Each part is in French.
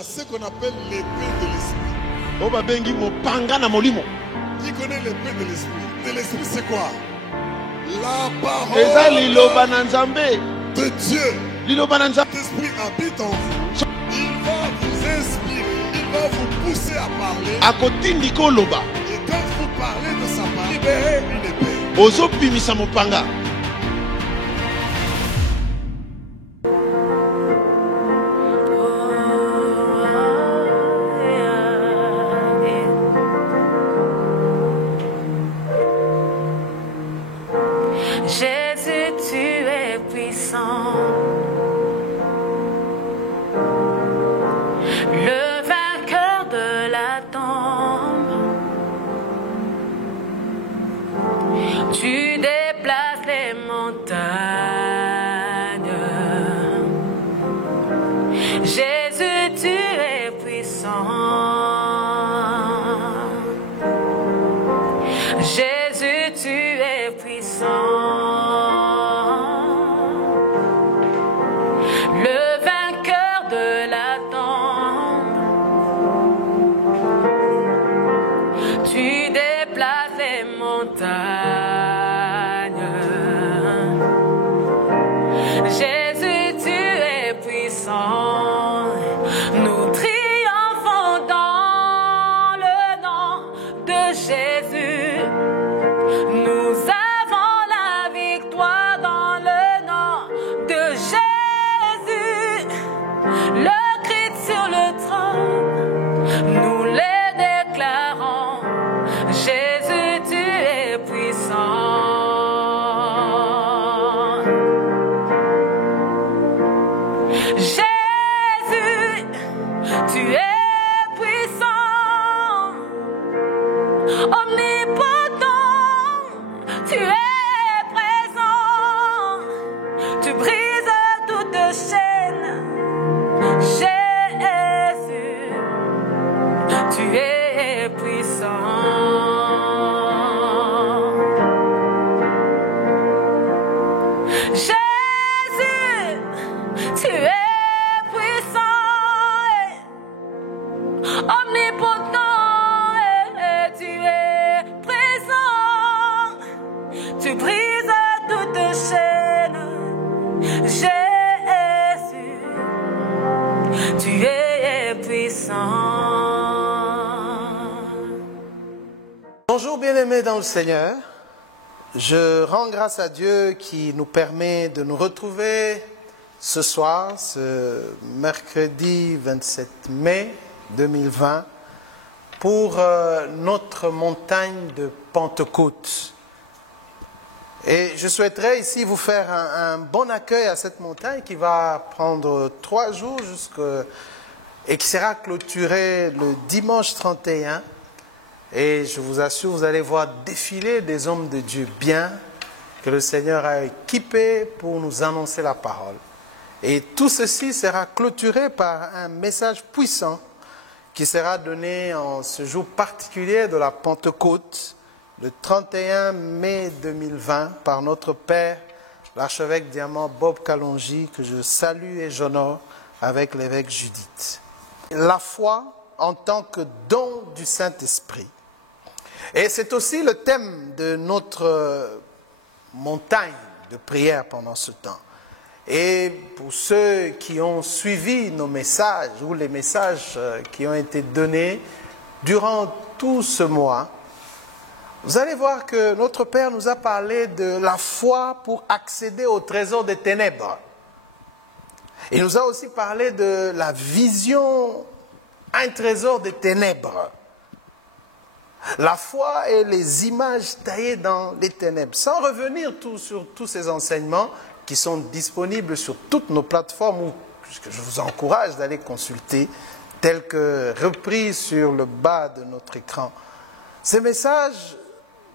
Ce qu'on appelle l'épée de l'esprit. Qui connaît l'épée de l'esprit? De l'esprit, c'est quoi? La parole de Dieu. L'esprit habite en vous. Il va vous inspirer. Il va vous pousser à parler. Et quand vous parlez de sa parole, libérez une épée. Jésus, tu es puissant, le vainqueur de la tombe. Tu déplaces les montagnes. Jésus, tu es puissant. Jésus, tu es puissant. Jésus, tu es puissant. Nous triomphons dans le nom de Jésus. Nous avons la victoire dans le nom de Jésus. Le Christ sur le trône, nous les déclarons. Jésus, tu es puissant. Jésus, tu es puissant, omnipotent, tu es présent, tu brises toute chaîne. Jésus, tu es puissant. Jésus, tu es omnipotent et tu es présent, tu brises toute chaîne. Jésus, tu es puissant. Bonjour bien-aimés dans le Seigneur. Je rends grâce à Dieu qui nous permet de nous retrouver ce soir, ce mercredi 27 mai 2020, pour notre montagne de Pentecôte. Et je souhaiterais ici vous faire un bon accueil à cette montagne qui va prendre 3 jours et qui sera clôturée le dimanche 31. Et je vous assure, vous allez voir défiler des hommes de Dieu bien, que le Seigneur a équipés pour nous annoncer la parole. Et tout ceci sera clôturé par un message puissant qui sera donné en ce jour particulier de la Pentecôte, le 31 mai 2020, par notre Père, l'archevêque Diamant Bob Kalonji, que je salue et j'honore avec l'évêque Judith. La foi en tant que don du Saint-Esprit. Et c'est aussi le thème de notre montagne de prière pendant ce temps. Et pour ceux qui ont suivi nos messages ou les messages qui ont été donnés durant tout ce mois, vous allez voir que notre Père nous a parlé de la foi pour accéder au trésor des ténèbres. Il nous a aussi parlé de la vision, un trésor des ténèbres. La foi et les images taillées dans les ténèbres. Sans revenir sur tous ces enseignements qui sont disponibles sur toutes nos plateformes, que je vous encourage d'aller consulter, tels que repris sur le bas de notre écran. Ces messages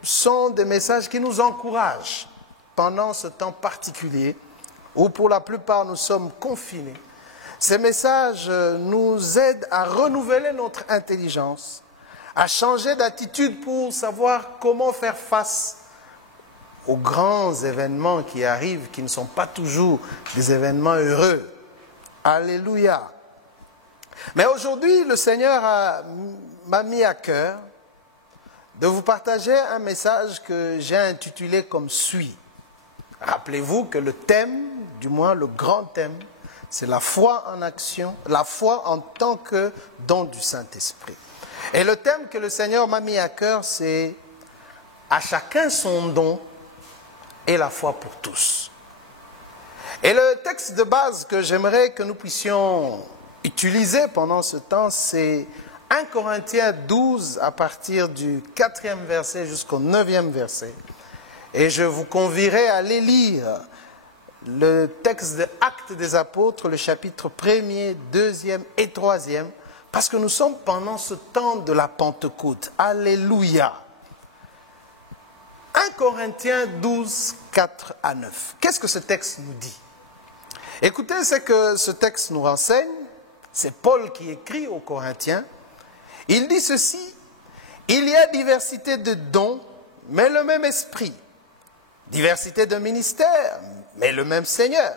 sont des messages qui nous encouragent pendant ce temps particulier où pour la plupart nous sommes confinés. Ces messages nous aident à renouveler notre intelligence, à changer d'attitude pour savoir comment faire face aux grands événements qui arrivent, qui ne sont pas toujours des événements heureux. Alléluia. Mais aujourd'hui, le Seigneur m'a mis à cœur de vous partager un message que j'ai intitulé comme suit. Rappelez-vous que le thème, du moins le grand thème, c'est la foi en action, la foi en tant que don du Saint-Esprit. Et le thème que le Seigneur m'a mis à cœur, c'est « À chacun son don et la foi pour tous ». Et le texte de base que j'aimerais que nous puissions utiliser pendant ce temps, c'est 1 Corinthiens 12 à partir du 4e verset jusqu'au 9e verset. Et je vous convierai à aller lire le texte de Actes des Apôtres, le chapitre 1er, 2e et 3e, parce que nous sommes pendant ce temps de la Pentecôte. Alléluia. 1 Corinthiens 12, 4 à 9. Qu'est-ce que ce texte nous dit? Écoutez ce que ce texte nous renseigne. C'est Paul qui écrit aux Corinthiens. Il dit ceci: il y a diversité de dons, mais le même esprit. Diversité de ministères, mais le même Seigneur.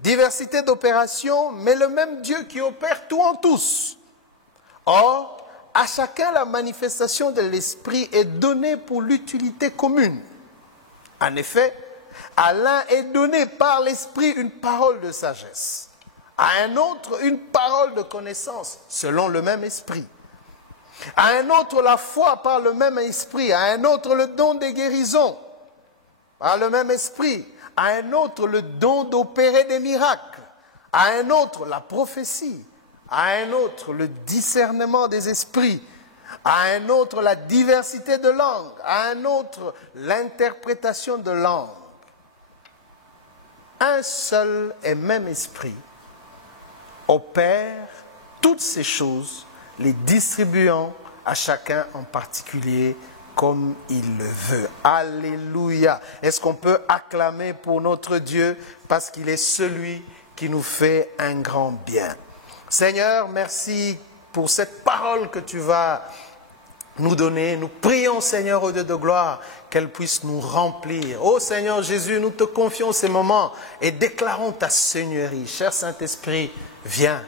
Diversité d'opérations, mais le même Dieu qui opère tout en tous. Or, à chacun la manifestation de l'Esprit est donnée pour l'utilité commune. En effet, à l'un est donné par l'Esprit une parole de sagesse, à un autre une parole de connaissance, selon le même Esprit. À un autre la foi par le même Esprit, à un autre le don des guérisons, par le même Esprit, à un autre le don d'opérer des miracles, à un autre la prophétie, à un autre le discernement des esprits, à un autre la diversité de langues, à un autre l'interprétation de langues. Un seul et même esprit opère toutes ces choses, les distribuant à chacun en particulier comme il le veut. Alléluia. Est-ce qu'on peut acclamer pour notre Dieu parce qu'il est celui qui nous fait un grand bien? Seigneur, merci pour cette parole que tu vas nous donner. Nous prions, Seigneur, au Dieu de gloire, qu'elle puisse nous remplir. Ô Seigneur Jésus, nous te confions ces moments et déclarons ta Seigneurie. Cher Saint-Esprit, viens,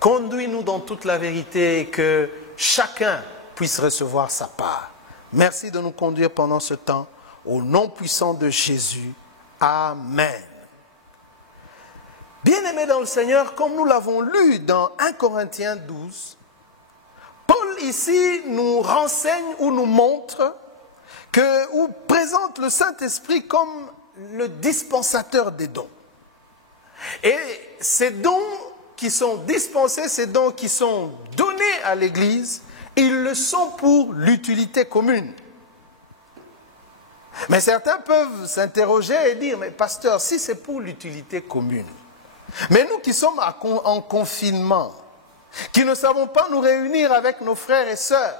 conduis-nous dans toute la vérité et que chacun puisse recevoir sa part. Merci de nous conduire pendant ce temps. Au nom puissant de Jésus. Amen. Bien-aimés dans le Seigneur, comme nous l'avons lu dans 1 Corinthiens 12, Paul ici nous renseigne ou nous montre ou présente le Saint-Esprit comme le dispensateur des dons. Et ces dons qui sont dispensés, ces dons qui sont donnés à l'Église, ils le sont pour l'utilité commune. Mais certains peuvent s'interroger et dire, mais pasteur, si c'est pour l'utilité commune, mais nous qui sommes en confinement, qui ne savons pas nous réunir avec nos frères et sœurs,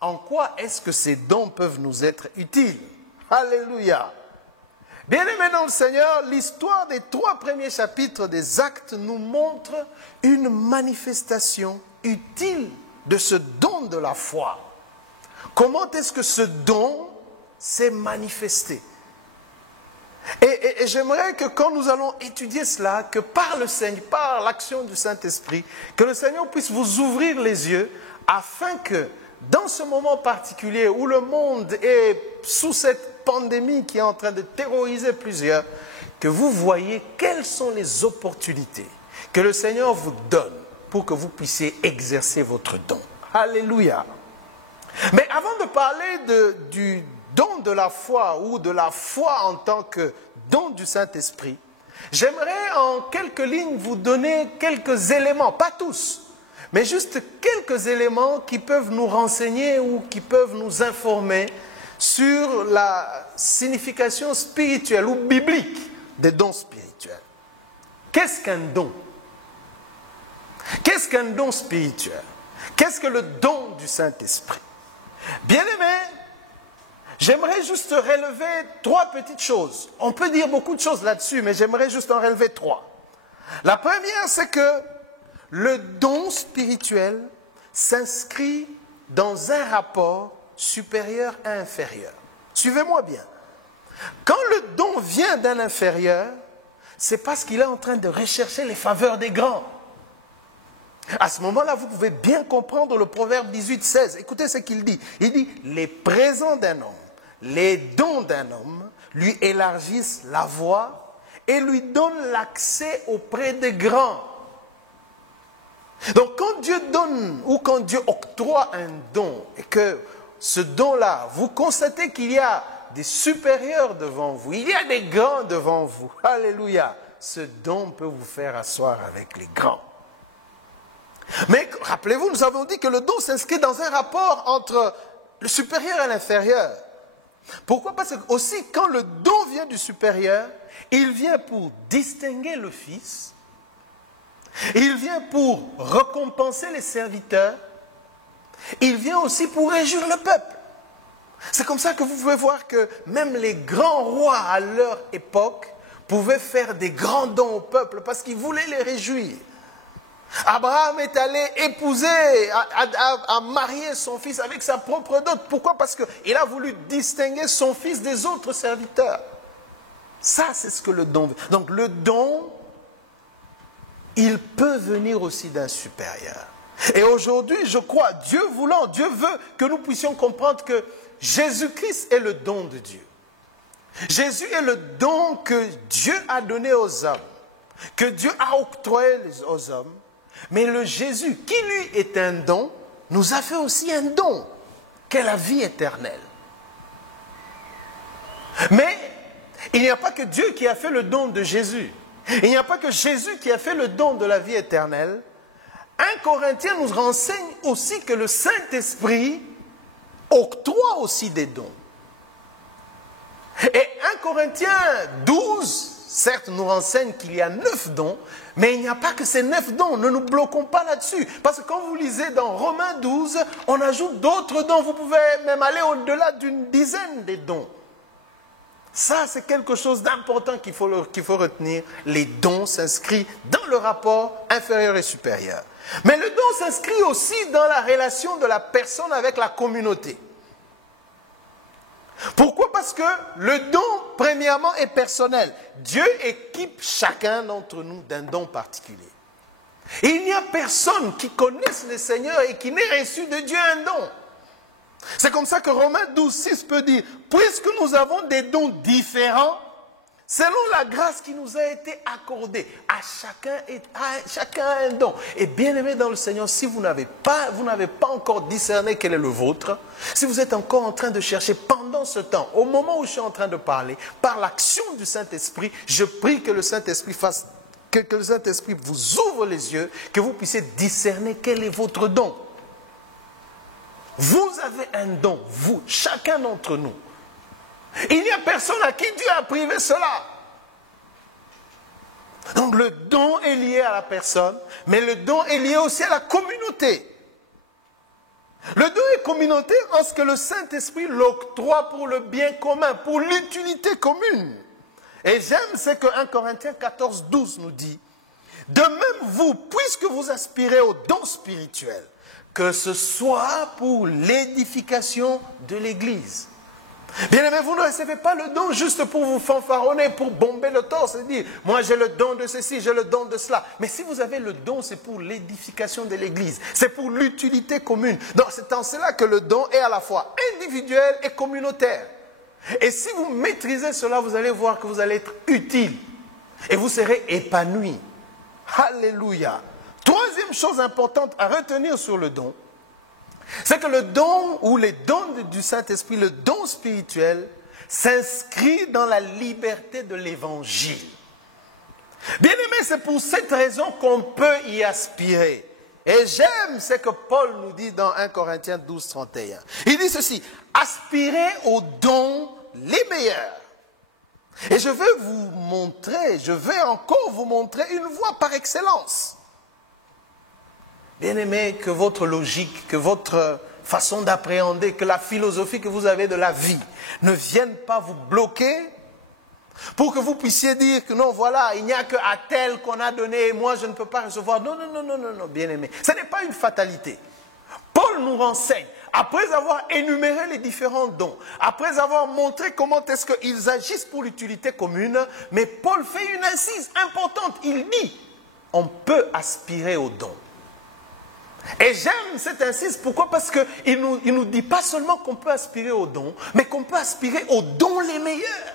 en quoi est-ce que ces dons peuvent nous être utiles? Alléluia. Bien-aimés dans le Seigneur, l'histoire des 3 premiers chapitres des Actes nous montre une manifestation utile de ce don de la foi. Comment est-ce que ce don s'est manifesté? Et j'aimerais que quand nous allons étudier cela, que par le Seigneur, par l'action du Saint-Esprit, que le Seigneur puisse vous ouvrir les yeux afin que dans ce moment particulier où le monde est sous cette pandémie qui est en train de terroriser plusieurs, que vous voyez quelles sont les opportunités que le Seigneur vous donne pour que vous puissiez exercer votre don. Alléluia. Mais avant de parler du don de la foi ou de la foi en tant que don du Saint-Esprit, j'aimerais en quelques lignes vous donner quelques éléments, pas tous, mais juste quelques éléments qui peuvent nous renseigner ou qui peuvent nous informer sur la signification spirituelle ou biblique des dons spirituels. Qu'est-ce qu'un don? Qu'est-ce qu'un don spirituel? Qu'est-ce que le don du Saint-Esprit? Bien-aimés, j'aimerais juste relever 3 petites choses. On peut dire beaucoup de choses là-dessus, mais j'aimerais juste en relever 3. La première, c'est que le don spirituel s'inscrit dans un rapport supérieur à inférieur. Suivez-moi bien. Quand le don vient d'un inférieur, c'est parce qu'il est en train de rechercher les faveurs des grands. À ce moment-là, vous pouvez bien comprendre le proverbe 18-16. Écoutez ce qu'il dit. Il dit, les présents d'un homme, les dons d'un homme lui élargissent la voie et lui donnent l'accès auprès des grands. Donc quand Dieu donne ou quand Dieu octroie un don et que ce don-là, vous constatez qu'il y a des supérieurs devant vous, il y a des grands devant vous. Alléluia. Ce don peut vous faire asseoir avec les grands. Mais rappelez-vous, nous avons dit que le don s'inscrit dans un rapport entre le supérieur et l'inférieur. Pourquoi? Parce que aussi quand le don vient du supérieur, il vient pour distinguer le fils, il vient pour récompenser les serviteurs, il vient aussi pour réjouir le peuple. C'est comme ça que vous pouvez voir que même les grands rois à leur époque pouvaient faire des grands dons au peuple parce qu'ils voulaient les réjouir. Abraham est allé épouser, a marié son fils avec sa propre dot. Pourquoi? Parce qu'il a voulu distinguer son fils des autres serviteurs. Ça, c'est ce que le don veut. Donc le don, il peut venir aussi d'un supérieur. Et aujourd'hui, je crois, Dieu voulant, Dieu veut que nous puissions comprendre que Jésus-Christ est le don de Dieu. Jésus est le don que Dieu a donné aux hommes, que Dieu a octroyé aux hommes. Mais le Jésus, qui lui est un don, nous a fait aussi un don, qu'est la vie éternelle. Mais il n'y a pas que Dieu qui a fait le don de Jésus. Il n'y a pas que Jésus qui a fait le don de la vie éternelle. 1 Corinthiens nous renseigne aussi que le Saint-Esprit octroie aussi des dons. Et 1 Corinthiens 12, certes, nous renseigne qu'il y a 9 dons, mais il n'y a pas que ces 9 dons. Ne nous bloquons pas là-dessus. Parce que quand vous lisez dans Romains 12, on ajoute d'autres dons. Vous pouvez même aller au-delà d'une dizaine de dons. Ça, c'est quelque chose d'important qu'il faut retenir. Les dons s'inscrivent dans le rapport inférieur et supérieur. Mais le don s'inscrit aussi dans la relation de la personne avec la communauté. Pourquoi? Parce que le don, premièrement, est personnel. Dieu équipe chacun d'entre nous d'un don particulier. Et il n'y a personne qui connaisse le Seigneur et qui n'ait reçu de Dieu un don. C'est comme ça que Romains 12, 6 peut dire, puisque nous avons des dons différents, selon la grâce qui nous a été accordée, à chacun un don. Et bien aimé dans le Seigneur, si vous n'avez pas encore discerné quel est le vôtre, si vous êtes encore en train de chercher pendant ce temps, au moment où je suis en train de parler, par l'action du Saint-Esprit, je prie que le Saint-Esprit que le Saint-Esprit vous ouvre les yeux, que vous puissiez discerner quel est votre don. Vous avez un don, vous, chacun d'entre nous. Il n'y a personne à qui Dieu a privé cela. Donc le don est lié à la personne, mais le don est lié aussi à la communauté. Le don est communautaire en ce que le Saint-Esprit l'octroie pour le bien commun, pour l'utilité commune. Et j'aime ce que 1 Corinthiens 14, 12 nous dit. De même vous, puisque vous aspirez au don spirituel, que ce soit pour l'édification de l'Église. Bien aimé, vous ne recevez pas le don juste pour vous fanfaronner, pour bomber le torse et dire, moi j'ai le don de ceci, j'ai le don de cela. Mais si vous avez le don, c'est pour l'édification de l'Église. C'est pour l'utilité commune. Donc c'est en cela que le don est à la fois individuel et communautaire. Et si vous maîtrisez cela, vous allez voir que vous allez être utile. Et vous serez épanoui. Alléluia. Troisième chose importante à retenir sur le don, c'est que le don ou les dons du Saint-Esprit, le don spirituel, s'inscrit dans la liberté de l'Évangile. Bien aimé, c'est pour cette raison qu'on peut y aspirer. Et j'aime ce que Paul nous dit dans 1 Corinthiens 12, 31. Il dit ceci, aspirez aux dons les meilleurs. Et je vais encore vous montrer une voie par excellence. Bien aimé, que votre logique, que votre façon d'appréhender, que la philosophie que vous avez de la vie ne vienne pas vous bloquer pour que vous puissiez dire que non, voilà, il n'y a qu'à tel qu'on a donné et moi je ne peux pas recevoir. Non, bien aimé. Ce n'est pas une fatalité. Paul nous renseigne, après avoir énuméré les différents dons, après avoir montré comment est-ce qu'ils agissent pour l'utilité commune, mais Paul fait une incise importante. Il dit, on peut aspirer aux dons. Et j'aime cette insiste. Pourquoi? Parce qu'il nous dit pas seulement qu'on peut aspirer aux dons, mais qu'on peut aspirer aux dons les meilleurs.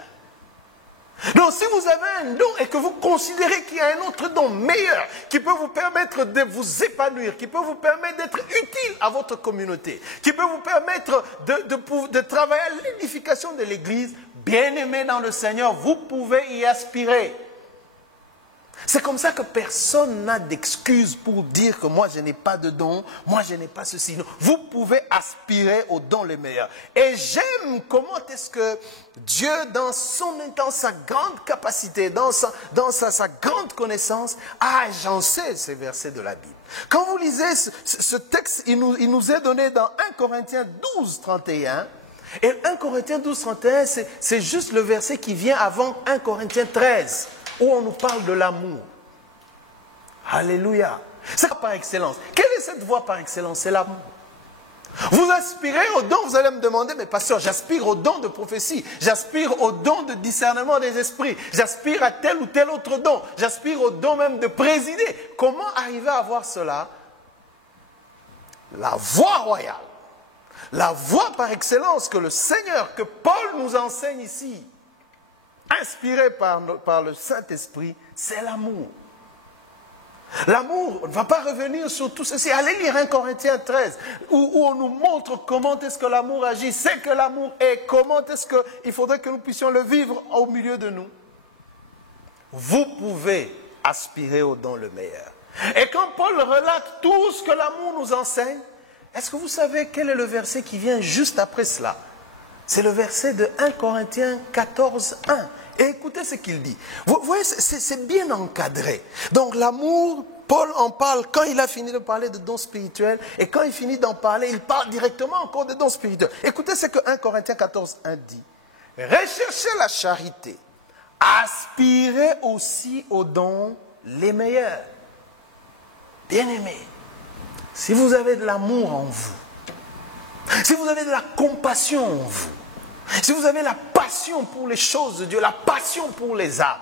Donc si vous avez un don et que vous considérez qu'il y a un autre don meilleur qui peut vous permettre de vous épanouir, qui peut vous permettre d'être utile à votre communauté, qui peut vous permettre de travailler à l'édification de l'Église, bien-aimés dans le Seigneur, vous pouvez y aspirer. C'est comme ça que personne n'a d'excuse pour dire que moi je n'ai pas de don, moi je n'ai pas ceci. Non, vous pouvez aspirer aux dons les meilleurs. Et j'aime comment est-ce que Dieu, dans sa grande capacité, dans sa grande connaissance, a agencé ces versets de la Bible. Quand vous lisez ce texte, il nous est donné dans 1 Corinthiens 12, 31. Et 1 Corinthiens 12, 31, c'est juste le verset qui vient avant 1 Corinthiens 13. Où on nous parle de l'amour. Alléluia. C'est par excellence. Quelle est cette voie par excellence? C'est l'amour. Vous aspirez au don, vous allez me demander, mais pasteur, j'aspire au don de prophétie, j'aspire au don de discernement des esprits, j'aspire à tel ou tel autre don, j'aspire au don même de présider. Comment arriver à avoir cela? La voie royale, la voie par excellence que le Seigneur, que Paul nous enseigne ici, inspiré par le Saint-Esprit, c'est l'amour. L'amour, on ne va pas revenir sur tout ceci. Allez lire 1 Corinthiens 13, où on nous montre comment est-ce que l'amour agit, c'est que l'amour est, comment est-ce qu'il faudrait que nous puissions le vivre au milieu de nous. Vous pouvez aspirer au don le meilleur. Et quand Paul relate tout ce que l'amour nous enseigne, est-ce que vous savez quel est le verset qui vient juste après cela? C'est le verset de 1 Corinthiens 14, 1. Et écoutez ce qu'il dit. Vous voyez, c'est bien encadré. Donc l'amour, Paul en parle quand il a fini de parler de dons spirituels. Et quand il finit d'en parler, il parle directement encore de dons spirituels. Écoutez ce que 1 Corinthiens 14, 1 dit. Recherchez la charité. Aspirez aussi aux dons les meilleurs. Bien-aimés, si vous avez de l'amour en vous, si vous avez de la compassion en vous, si vous avez la passion pour les choses de Dieu, la passion pour les âmes,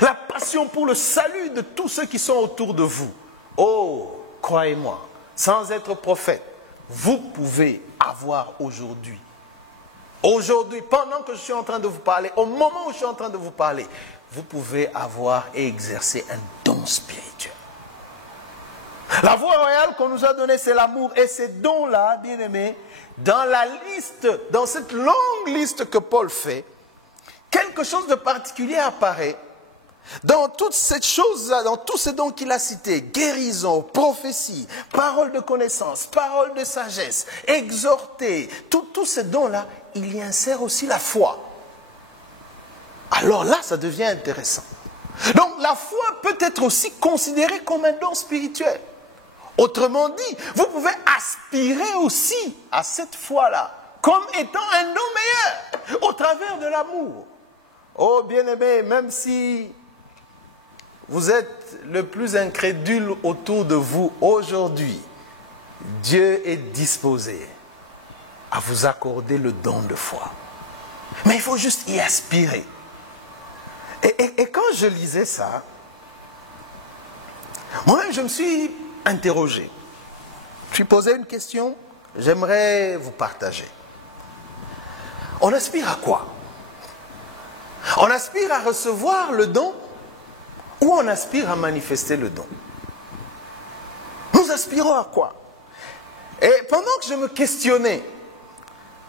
la passion pour le salut de tous ceux qui sont autour de vous, oh, croyez-moi, sans être prophète, vous pouvez avoir aujourd'hui, pendant que je suis en train de vous parler, au moment où je suis en train de vous parler, vous pouvez avoir et exercer un don spirituel. La voie royale qu'on nous a donnée, c'est l'amour. Et ces dons-là, bien-aimés, dans la liste, dans cette longue liste que Paul fait, quelque chose de particulier apparaît. Dans toutes ces choses-là, dans tous ces dons qu'il a cités, guérison, prophétie, parole de connaissance, parole de sagesse, exhorter, tous ces dons-là, il y insère aussi la foi. Alors là, ça devient intéressant. Donc la foi peut être aussi considérée comme un don spirituel. Autrement dit, vous pouvez aspirer aussi à cette foi-là, comme étant un don meilleur, au travers de l'amour. Oh bien-aimés, même si vous êtes le plus incrédule autour de vous aujourd'hui, Dieu est disposé à vous accorder le don de foi. Mais il faut juste y aspirer. Et quand je lisais ça, moi-même je me suis interrogé. Je me suis posé une question, j'aimerais vous partager. On aspire à quoi? On aspire à recevoir le don ou on aspire à manifester le don? Nous aspirons à quoi? Et pendant que je me questionnais,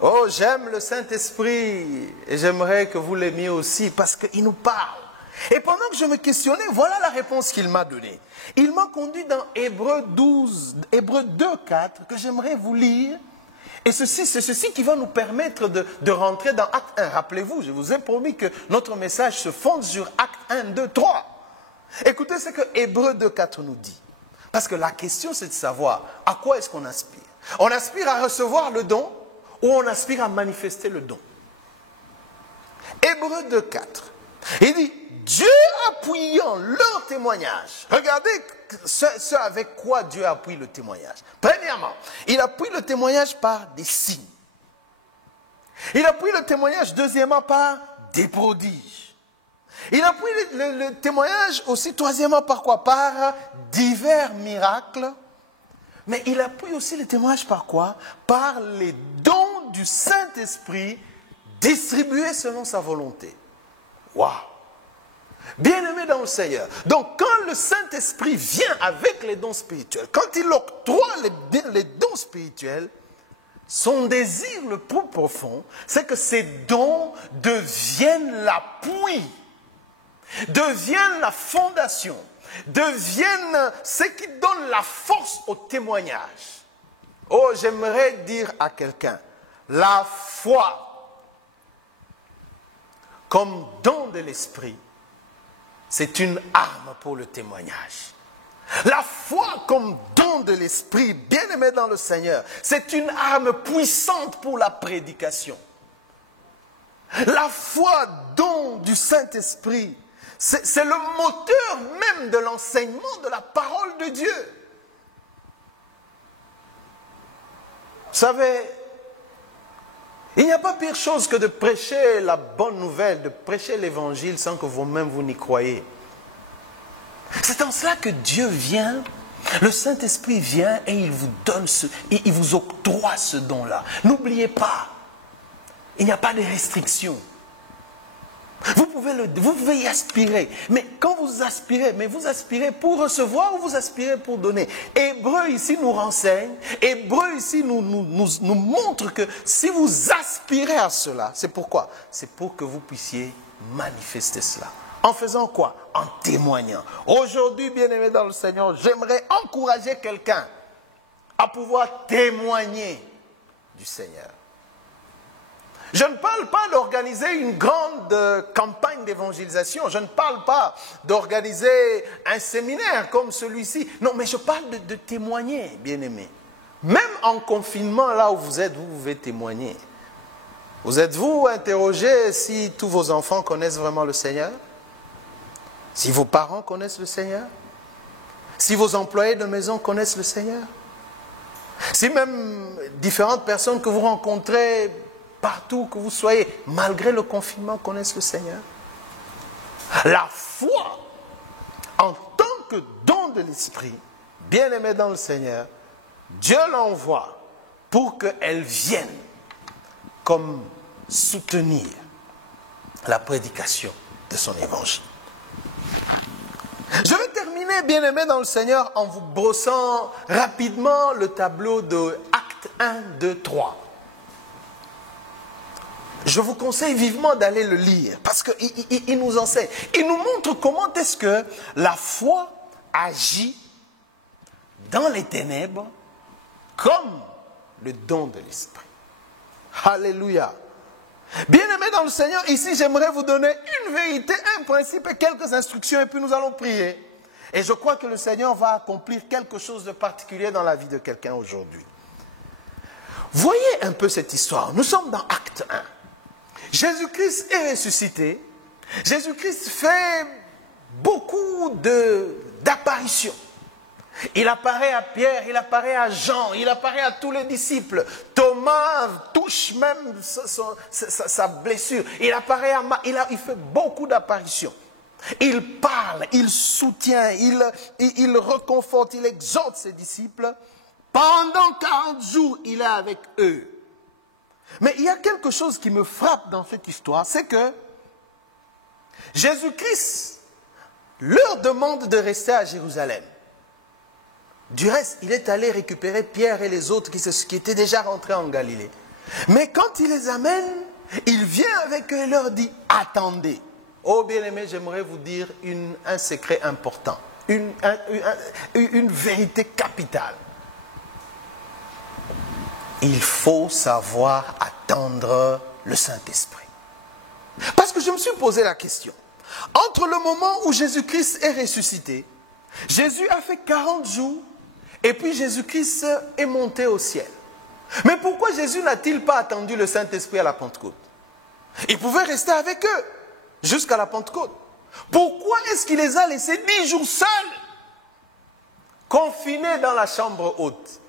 oh, j'aime le Saint-Esprit et j'aimerais que vous l'aimiez aussi parce qu'il nous parle. Et pendant que je me questionnais, voilà la réponse qu'il m'a donnée. Il m'a conduit dans Hébreux 2, 4, que j'aimerais vous lire. Et c'est ceci qui va nous permettre de rentrer dans Acte 1. Rappelez-vous, je vous ai promis que notre message se fonde sur Acte 1, 2, 3. Écoutez ce que Hébreux 2, 4 nous dit. Parce que la question, c'est de savoir à quoi est-ce qu'on aspire. On aspire à recevoir le don ou on aspire à manifester le don. Hébreux 2, 4. Il dit, Dieu appuyant leur témoignage. Regardez ce avec quoi Dieu appuie le témoignage. Premièrement, il appuie le témoignage par des signes. Il appuie le témoignage, deuxièmement, par des prodiges. Il appuie le témoignage aussi, troisièmement, par quoi? Par divers miracles Mais il appuie aussi le témoignage par quoi? Par les dons du Saint-Esprit distribués selon sa volonté. Waouh! Bien-aimé dans le Seigneur. Donc, quand le Saint-Esprit vient avec les dons spirituels, quand il octroie les dons spirituels, son désir le plus profond, c'est que ces dons deviennent l'appui, deviennent la fondation, deviennent ce qui donne la force au témoignage. Oh, j'aimerais dire à quelqu'un, la foi comme don de l'esprit, c'est une arme pour le témoignage. La foi comme don de l'esprit, bien-aimé dans le Seigneur, c'est une arme puissante pour la prédication. La foi, don du Saint-Esprit, c'est le moteur même de l'enseignement de la parole de Dieu. Vous savez, il n'y a pas pire chose que de prêcher la bonne nouvelle, de prêcher l'évangile sans que vous-même vous n'y croyez. C'est en cela que Dieu vient, le Saint-Esprit vient et il vous donne il vous octroie ce don-là. N'oubliez pas, il n'y a pas de restrictions. Vous pouvez y aspirer, mais quand vous aspirez, vous aspirez pour recevoir ou vous aspirez pour donner? Hébreu ici nous renseigne, Hébreu ici nous montre que si vous aspirez à cela, c'est pourquoi? C'est pour que vous puissiez manifester cela. En faisant quoi? En témoignant. Aujourd'hui, bien-aimé dans le Seigneur, j'aimerais encourager quelqu'un à pouvoir témoigner du Seigneur. Je ne parle pas d'organiser une grande campagne d'évangélisation. Je ne parle pas d'organiser un séminaire comme celui-ci. Non, mais je parle de témoigner, bien-aimé. Même en confinement, là où vous êtes, vous pouvez témoigner. Vous êtes-vous interrogé si tous vos enfants connaissent vraiment le Seigneur? Si vos parents connaissent le Seigneur? Si vos employés de maison connaissent le Seigneur? Si même différentes personnes que vous rencontrez partout que vous soyez, malgré le confinement, connaissent le Seigneur? La foi, en tant que don de l'Esprit, bien-aimé dans le Seigneur, Dieu l'envoie pour qu'elle vienne comme soutenir la prédication de son évangile. Je vais terminer, bien-aimé dans le Seigneur, en vous brossant rapidement le tableau de Actes 1, 2, 3. Je vous conseille vivement d'aller le lire parce qu'il nous enseigne. Il nous montre comment est-ce que la foi agit dans les ténèbres comme le don de l'Esprit. Alléluia. Bien-aimés dans le Seigneur, ici j'aimerais vous donner une vérité, un principe et quelques instructions et puis nous allons prier. Et je crois que le Seigneur va accomplir quelque chose de particulier dans la vie de quelqu'un aujourd'hui. Voyez un peu cette histoire. Nous sommes dans Acte 1. Jésus-Christ est ressuscité. Jésus-Christ fait beaucoup d'apparitions. Il apparaît à Pierre, il apparaît à Jean, il apparaît à tous les disciples. Thomas touche même sa blessure. Il apparaît à il fait beaucoup d'apparitions. Il parle, il soutient, il reconforte, il exhorte ses disciples. Pendant 40 jours, il est avec eux. Mais il y a quelque chose qui me frappe dans cette histoire, c'est que Jésus-Christ leur demande de rester à Jérusalem. Du reste, il est allé récupérer Pierre et les autres qui étaient déjà rentrés en Galilée. Mais quand il les amène, il vient avec eux et leur dit, attendez. Oh bien-aimés, j'aimerais vous dire un secret important, une vérité capitale. Il faut savoir attendre le Saint-Esprit. Parce que je me suis posé la question. Entre le moment où Jésus-Christ est ressuscité, Jésus a fait 40 jours et puis Jésus-Christ est monté au ciel. Mais pourquoi Jésus n'a-t-il pas attendu le Saint-Esprit à la Pentecôte? Il pouvait rester avec eux jusqu'à la Pentecôte. Pourquoi est-ce qu'il les a laissés 10 jours seuls, confinés dans la chambre haute?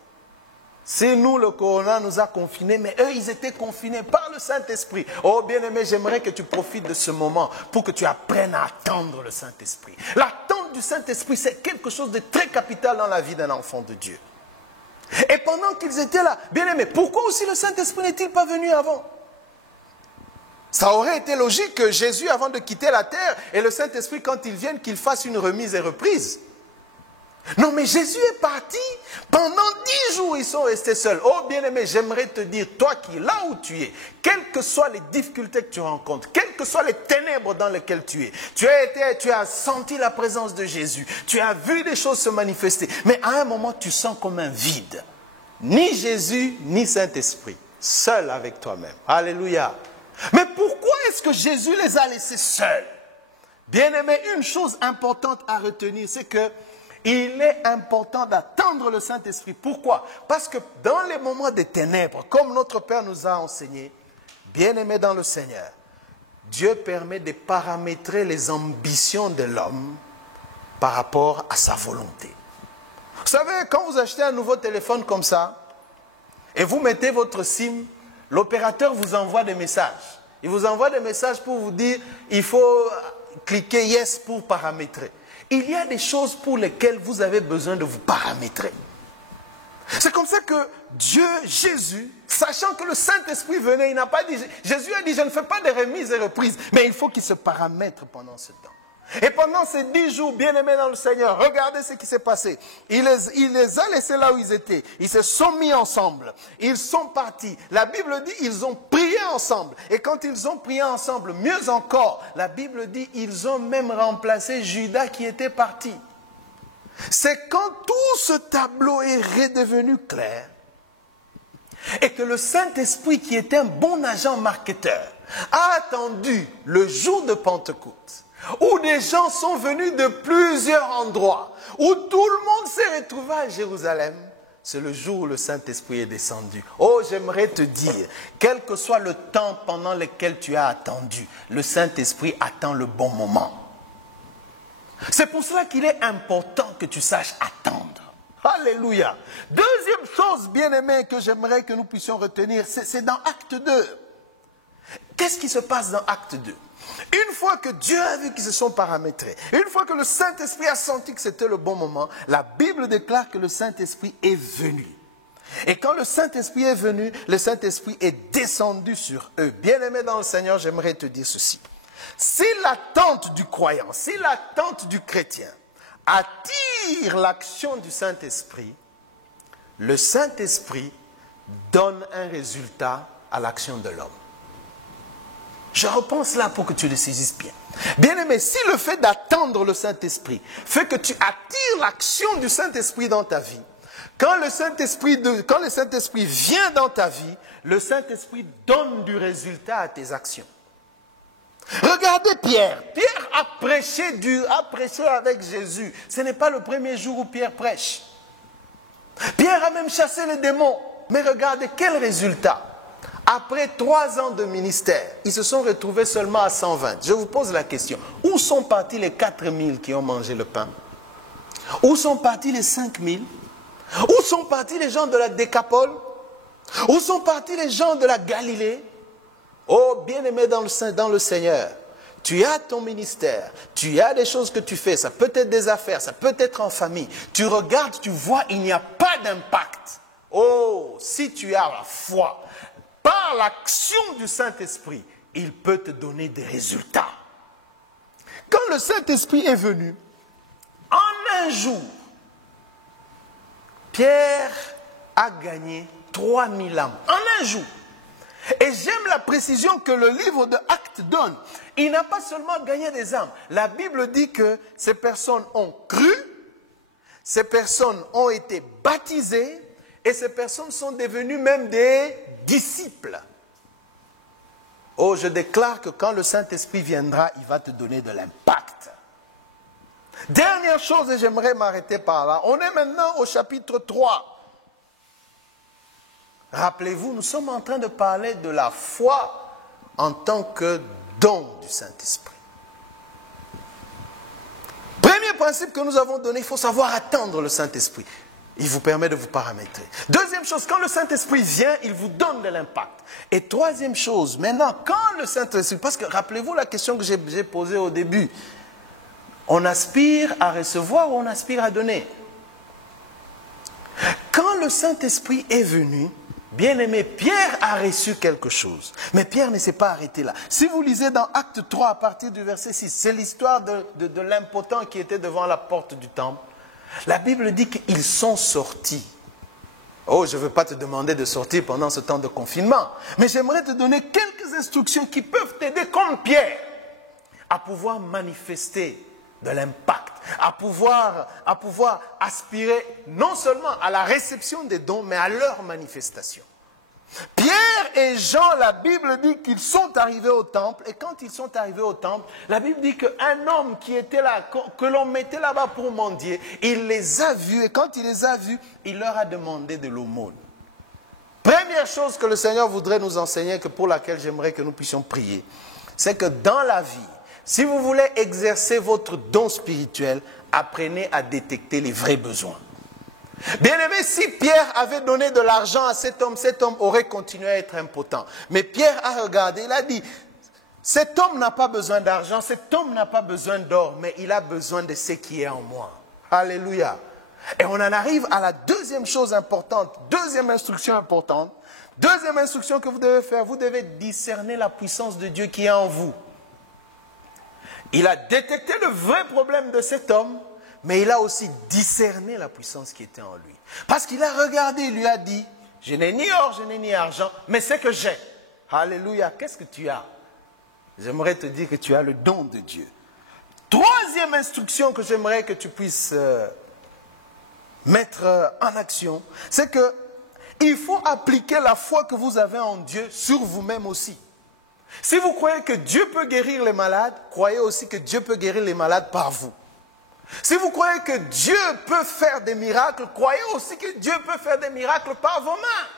C'est nous, le corona nous a confinés, mais eux, ils étaient confinés par le Saint-Esprit. Oh, bien-aimé, j'aimerais que tu profites de ce moment pour que tu apprennes à attendre le Saint-Esprit. L'attente du Saint-Esprit, c'est quelque chose de très capital dans la vie d'un enfant de Dieu. Et pendant qu'ils étaient là, bien aimés, pourquoi aussi le Saint-Esprit n'est-il pas venu avant? Ça aurait été logique que Jésus, avant de quitter la terre, et le Saint-Esprit, quand il vienne, qu'il fasse une remise et reprise. Non, mais Jésus est parti. Pendant 10 jours, ils sont restés seuls. Oh, bien-aimé, j'aimerais te dire, toi qui, là où tu es, quelles que soient les difficultés que tu rencontres, quelles que soient les ténèbres dans lesquelles tu es, tu as senti la présence de Jésus, tu as vu des choses se manifester, mais à un moment, tu sens comme un vide. Ni Jésus, ni Saint-Esprit. Seul avec toi-même. Alléluia. Mais pourquoi est-ce que Jésus les a laissés seuls? Bien-aimé, une chose importante à retenir, c'est que il est important d'attendre le Saint-Esprit. Pourquoi? Parce que dans les moments de ténèbres, comme notre Père nous a enseigné, bien-aimé dans le Seigneur, Dieu permet de paramétrer les ambitions de l'homme par rapport à sa volonté. Vous savez, quand vous achetez un nouveau téléphone comme ça, et vous mettez votre SIM, l'opérateur vous envoie des messages. Il vous envoie des messages pour vous dire, il faut cliquer yes pour paramétrer. Il y a des choses pour lesquelles vous avez besoin de vous paramétrer. C'est comme ça que Dieu, Jésus, sachant que le Saint-Esprit venait, il n'a pas dit, Jésus a dit, je ne fais pas de remises et reprises, mais il faut qu'il se paramètre pendant ce temps. Et pendant ces 10 jours, bien-aimés dans le Seigneur, regardez ce qui s'est passé. Il les a laissés là où ils étaient. Ils se sont mis ensemble. Ils sont partis. La Bible dit, ils ont prié ensemble. Et quand ils ont prié ensemble, mieux encore, la Bible dit, ils ont même remplacé Judas qui était parti. C'est quand tout ce tableau est redevenu clair et que le Saint-Esprit, qui est un bon agent marketeur, a attendu le jour de Pentecôte, où des gens sont venus de plusieurs endroits, où tout le monde s'est retrouvé à Jérusalem. C'est le jour où le Saint-Esprit est descendu. Oh, j'aimerais te dire, quel que soit le temps pendant lequel tu as attendu, le Saint-Esprit attend le bon moment. C'est pour cela qu'il est important que tu saches attendre. Alléluia. Deuxième chose, bien-aimée, que j'aimerais que nous puissions retenir, c'est dans Acte 2. Qu'est-ce qui se passe dans Acte 2? Une fois que Dieu a vu qu'ils se sont paramétrés, une fois que le Saint-Esprit a senti que c'était le bon moment, la Bible déclare que le Saint-Esprit est venu. Et quand le Saint-Esprit est venu, le Saint-Esprit est descendu sur eux. Bien-aimé dans le Seigneur, j'aimerais te dire ceci. Si l'attente du croyant, si l'attente du chrétien attire l'action du Saint-Esprit, le Saint-Esprit donne un résultat à l'action de l'homme. Je repense là pour que tu le saisisses bien. Bien-aimé, si le fait d'attendre le Saint-Esprit fait que tu attires l'action du Saint-Esprit dans ta vie, quand le Saint-Esprit vient dans ta vie, le Saint-Esprit donne du résultat à tes actions. Regardez Pierre. Pierre a prêché avec Jésus. Ce n'est pas le premier jour où Pierre prêche. Pierre a même chassé les démons. Mais regardez quel résultat. Après 3 ans de ministère, ils se sont retrouvés seulement à 120. Je vous pose la question. Où sont partis les 4000 qui ont mangé le pain? Où sont partis les 5000? Où sont partis les gens de la Décapole? Où sont partis les gens de la Galilée? Oh, bien-aimé dans le Seigneur, tu as ton ministère, tu as des choses que tu fais, ça peut être des affaires, ça peut être en famille. Tu regardes, tu vois, il n'y a pas d'impact. Oh, si tu as la foi, par l'action du Saint-Esprit, il peut te donner des résultats. Quand le Saint-Esprit est venu, en un jour, Pierre a gagné 3000 âmes. En un jour. Et j'aime la précision que le livre de Actes donne. Il n'a pas seulement gagné des âmes. La Bible dit que ces personnes ont cru, ces personnes ont été baptisées, et ces personnes sont devenues même des disciples. Oh, je déclare que quand le Saint-Esprit viendra, il va te donner de l'impact. Dernière chose, et j'aimerais m'arrêter par là. On est maintenant au chapitre 3. Rappelez-vous, nous sommes en train de parler de la foi en tant que don du Saint-Esprit. Premier principe que nous avons donné, il faut savoir attendre le Saint-Esprit. Il vous permet de vous paramétrer. Deuxième chose, quand le Saint-Esprit vient, il vous donne de l'impact. Et troisième chose, maintenant, quand le Saint-Esprit, parce que rappelez-vous la question que j'ai posée au début, on aspire à recevoir ou on aspire à donner? Quand le Saint-Esprit est venu, bien-aimé, Pierre a reçu quelque chose. Mais Pierre ne s'est pas arrêté là. Si vous lisez dans Acte 3, à partir du verset 6, c'est l'histoire de l'impotent qui était devant la porte du temple. La Bible dit qu'ils sont sortis. Oh, je ne veux pas te demander de sortir pendant ce temps de confinement, mais j'aimerais te donner quelques instructions qui peuvent t'aider, comme Pierre, à pouvoir manifester de l'impact, à pouvoir aspirer non seulement à la réception des dons, mais à leur manifestation. Pierre et Jean, la Bible dit qu'ils sont arrivés au temple, et quand ils sont arrivés au temple, la Bible dit qu'un homme qui était là, que l'on mettait là-bas pour mendier, il les a vus, et quand il les a vus, il leur a demandé de l'aumône. Première chose que le Seigneur voudrait nous enseigner, que pour laquelle j'aimerais que nous puissions prier, c'est que dans la vie, si vous voulez exercer votre don spirituel, apprenez à détecter les vrais besoins. Bien-aimé, si Pierre avait donné de l'argent à cet homme aurait continué à être impotent. Mais Pierre a regardé, il a dit, cet homme n'a pas besoin d'argent, cet homme n'a pas besoin d'or, mais il a besoin de ce qui est en moi. Alléluia. Et on en arrive à la deuxième chose importante, deuxième instruction importante. Deuxième instruction que vous devez faire, vous devez discerner la puissance de Dieu qui est en vous. Il a détecté le vrai problème de cet homme, mais il a aussi discerné la puissance qui était en lui. Parce qu'il a regardé, il lui a dit, je n'ai ni or, je n'ai ni argent, mais ce que j'ai. Alléluia, qu'est-ce que tu as? J'aimerais te dire que tu as le don de Dieu. Troisième instruction que j'aimerais que tu puisses mettre en action, c'est que il faut appliquer la foi que vous avez en Dieu sur vous-même aussi. Si vous croyez que Dieu peut guérir les malades, croyez aussi que Dieu peut guérir les malades par vous. Si vous croyez que Dieu peut faire des miracles, croyez aussi que Dieu peut faire des miracles par vos mains.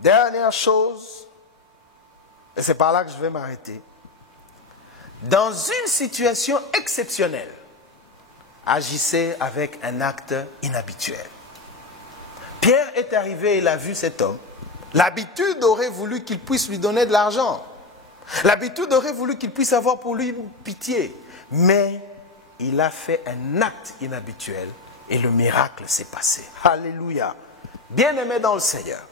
Dernière chose, et c'est par là que je vais m'arrêter. Dans une situation exceptionnelle, agissez avec un acte inhabituel. Pierre est arrivé, il a vu cet homme. L'habitude aurait voulu qu'il puisse lui donner de l'argent. L'habitude aurait voulu qu'il puisse avoir pour lui pitié. Mais il a fait un acte inhabituel et le miracle s'est passé. Alléluia. Bien-aimé dans le Seigneur.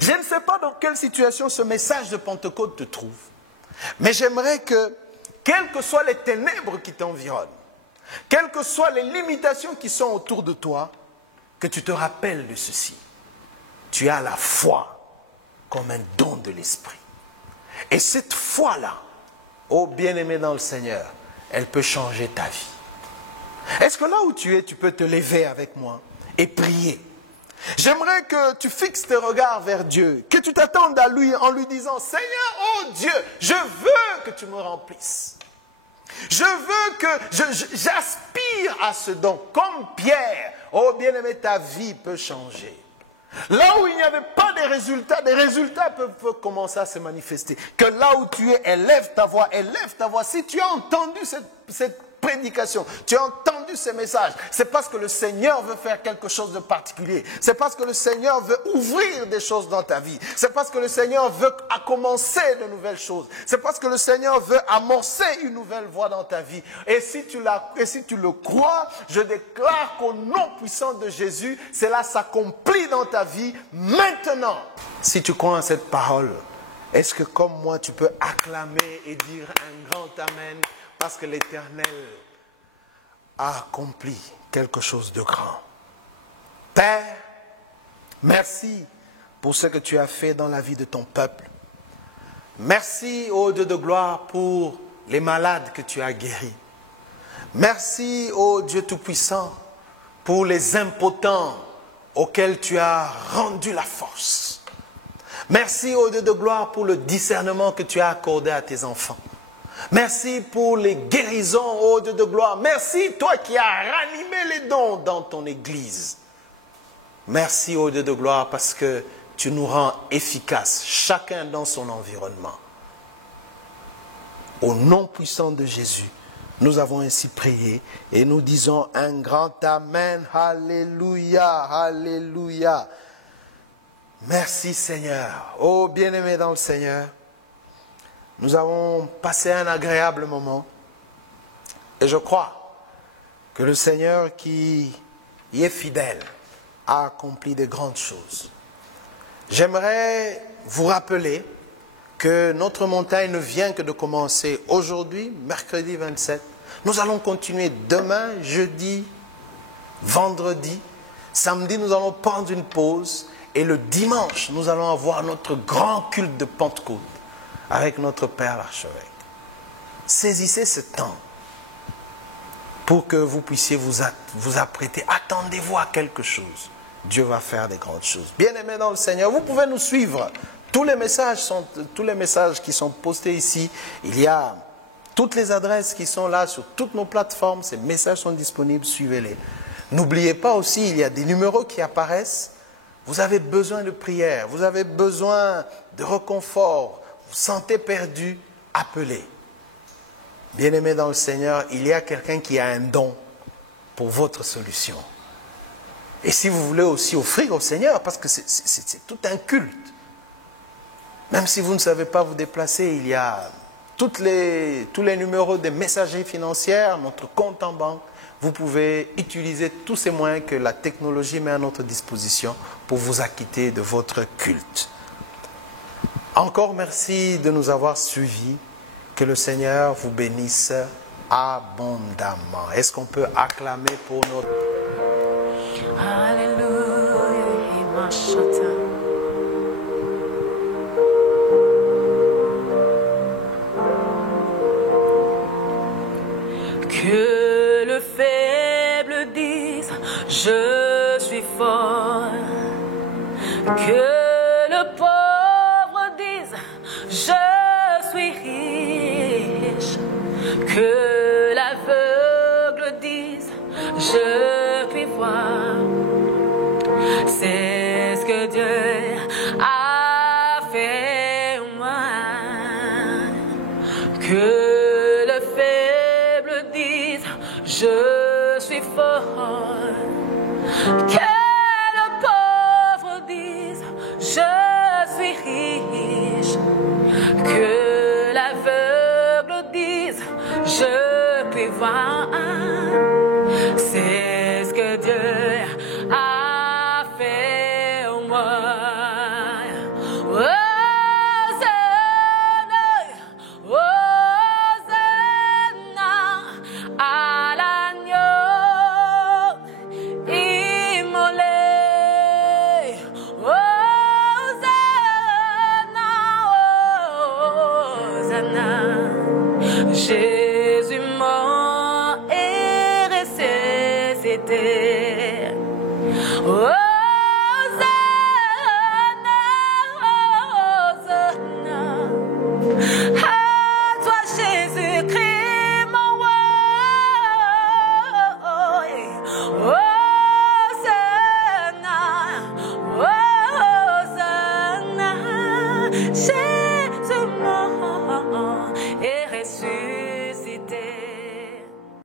Je ne sais pas dans quelle situation ce message de Pentecôte te trouve, mais j'aimerais que, quelles que soient les ténèbres qui t'environnent, quelles que soient les limitations qui sont autour de toi, que tu te rappelles de ceci. Tu as la foi comme un don de l'Esprit. Et cette foi-là, ô bien-aimé dans le Seigneur, elle peut changer ta vie. Est-ce que là où tu es, tu peux te lever avec moi et prier? J'aimerais que tu fixes tes regards vers Dieu, que tu t'attendes à lui en lui disant, Seigneur, oh Dieu, je veux que tu me remplisses. Je veux que j'aspire à ce don. Comme Pierre, oh bien-aimé, ta vie peut changer. Là où il n'y avait pas de résultats, des résultats peuvent commencer à se manifester. Que là où tu es, élève ta voix, élève ta voix. Si tu as entendu cette prédication, tu as entendu ce message, c'est parce que le Seigneur veut faire quelque chose de particulier. C'est parce que le Seigneur veut ouvrir des choses dans ta vie. C'est parce que le Seigneur veut commencer de nouvelles choses. C'est parce que le Seigneur veut amorcer une nouvelle voie dans ta vie. Et si tu le crois, je déclare qu'au nom puissant de Jésus, cela s'accomplit dans ta vie maintenant. Si tu crois en cette parole, est-ce que comme moi tu peux acclamer et dire un grand amen? Parce que l'Éternel a accompli quelque chose de grand. Père, merci pour ce que tu as fait dans la vie de ton peuple. Merci, ô Dieu de gloire, pour les malades que tu as guéris. Merci, ô Dieu Tout-Puissant, pour les impotents auxquels tu as rendu la force. Merci, ô Dieu de gloire, pour le discernement que tu as accordé à tes enfants. Merci pour les guérisons, ô Dieu de gloire. Merci, toi qui as ranimé les dons dans ton Église. Merci, ô Dieu de gloire, parce que tu nous rends efficaces, chacun dans son environnement. Au nom puissant de Jésus, nous avons ainsi prié et nous disons un grand Amen. Alléluia, alléluia. Merci Seigneur. Oh bien-aimé dans le Seigneur, nous avons passé un agréable moment et je crois que le Seigneur qui y est fidèle a accompli de grandes choses. J'aimerais vous rappeler que notre montagne ne vient que de commencer aujourd'hui, mercredi 27. Nous allons continuer demain, jeudi, vendredi. Samedi, nous allons prendre une pause. Et le dimanche, nous allons avoir notre grand culte de Pentecôte avec notre Père l'archevêque. Saisissez ce temps pour que vous puissiez vous apprêter. Attendez-vous à quelque chose. Dieu va faire des grandes choses. Bien-aimés dans le Seigneur, vous pouvez nous suivre. Tous les messages qui sont postés ici, il y a toutes les adresses qui sont là sur toutes nos plateformes. Ces messages sont disponibles, suivez-les. N'oubliez pas aussi, il y a des numéros qui apparaissent. Vous avez besoin de prière, vous avez besoin de réconfort, vous vous sentez perdu, appelez. Bien-aimés dans le Seigneur, il y a quelqu'un qui a un don pour votre solution. Et si vous voulez aussi offrir au Seigneur, parce que c'est tout un culte. Même si vous ne savez pas vous déplacer, il y a tous les numéros des messageries financières, notre compte en banque. Vous pouvez utiliser tous ces moyens que la technologie met à notre disposition pour vous acquitter de votre culte. Encore merci de nous avoir suivis. Que le Seigneur vous bénisse abondamment. Est-ce qu'on peut acclamer pour notre... Alléluia. Que le faible dise, je suis fort. Que le pauvre dise, je suis riche. Que l'aveugle dise, je puis voir. C'est ce que Dieu a fait moi. Que le faible dise, je suis fort. Que le pauvre dise, je suis riche. Que l'aveugle dise, je puis voir. C'est ce que Dieu a fait moi. À l'agneau immolé. Hosanna. Jésus mort et ressuscité. Hosanna, Hosanna. À toi Jésus-Christ mon roi. Hosanna, Hosanna.